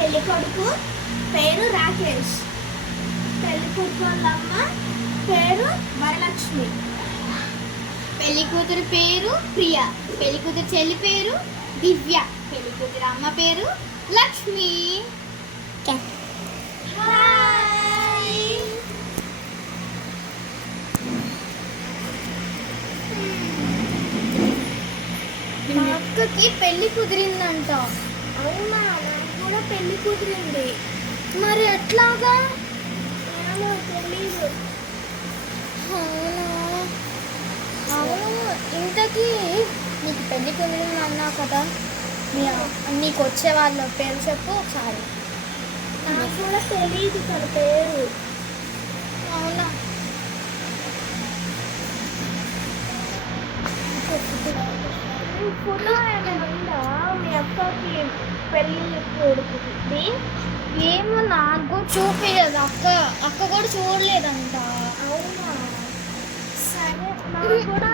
పెళ్లి కొడుకు పేరు రాకేష్, పెళ్లి కొడుకు వాళ్ళ అమ్మ పేరు వరలక్ష్మి, పెళ్లి కూతురు పేరు ప్రియ, పెళ్లి కూతురు చెల్లి పేరు దివ్య, పెళ్లి కూతురు అమ్మ పేరు లక్ష్మి. మా అక్కకి పెళ్లి కుదిరిందంట. అవునా, నాకు కూడా పెళ్లి కుదిరింది. మరి ఎట్లాగా? ఏమో తెలీదు. అవునా? అవును, ఇంతకీ నీకు పెళ్లి కుదిరింది అన్నావు కదా, నీకు వచ్చే వాళ్ళ పేరు చెప్పు ఒకసారి. నాకు కూడా తెలీదు తన పేరు. అవునా? ఫోటో ఏమైనా ఉందా మీ అక్కకి పెళ్ళి కొడుకుది? ఏమో నాకు కూడా చూపించదు అక్క కూడా చూడలేదంట. అవునా, సరే నాకు కూడా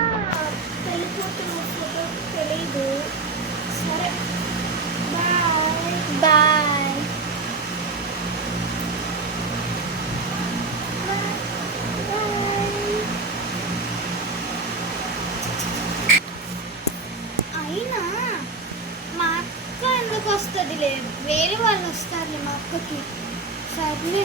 పెళ్లి కూతురు ఫోటో తెలీదు. సరే, బాయ్. బాయ్. అయినా మా అక్క ఎందుకు వస్తుంది? లేదు, వేరే వాళ్ళు వస్తారులే మా అక్కకి. సర్లే.